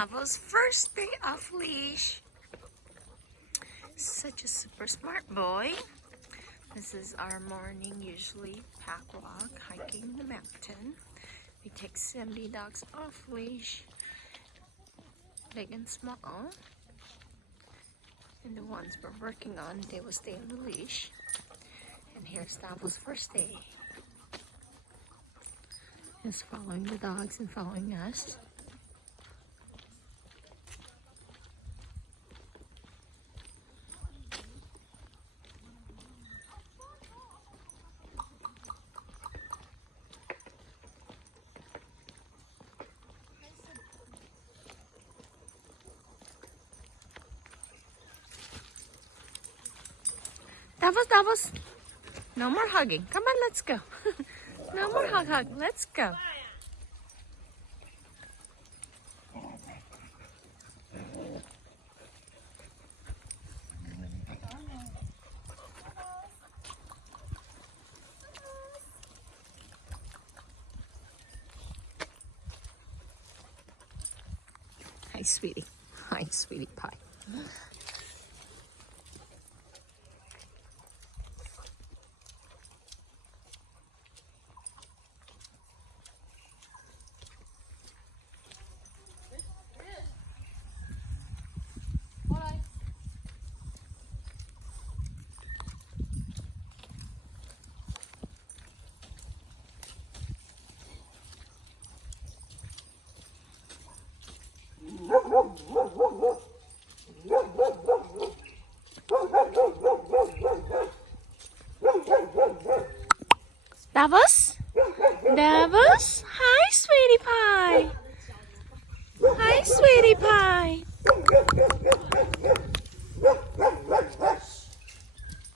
Davos' first day off leash. Such a super smart boy. This is our morning, usually pack walk, hiking the mountain. We take 70 dogs off leash, big and small. And the ones we're working on, they will stay on the leash. And here's Davos' first day. He's following the dogs and following us. Davos, no more hugging. Come on, let's go. No more hug. Let's go. Hi, sweetie. Hi, sweetie pie.